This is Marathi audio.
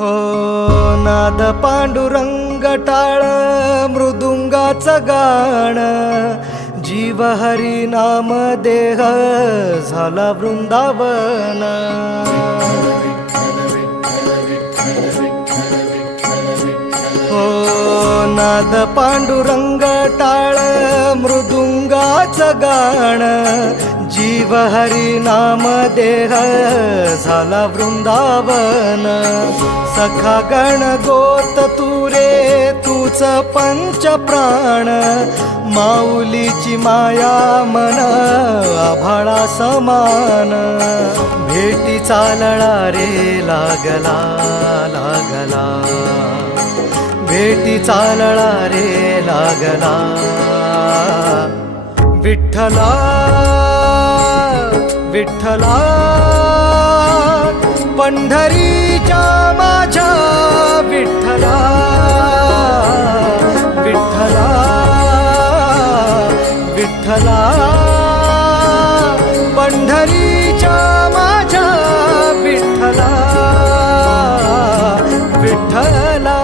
हो नाद पांडुरंग टाळ मृदुंगाचं गाण जीव हरी नाम देह झाला वृंदावन हो नाद पांडुरंग टाळ मृदुंगाचं गाण जीव हरी नाम देह झाला वृंदावन सखा गण गोत तुरे तूच पंच प्राण माऊलीची माया मन आभाळा समान भेटी चालळा रे लागला लागला भेटी चालळा रे लागला विठ्ठला विठ्ठला पंढरीच्या माझ्या विठ्ठला विठ्ठला विठ्ठला पंढरीच्या माझ्या विठ्ठला विठ्ठला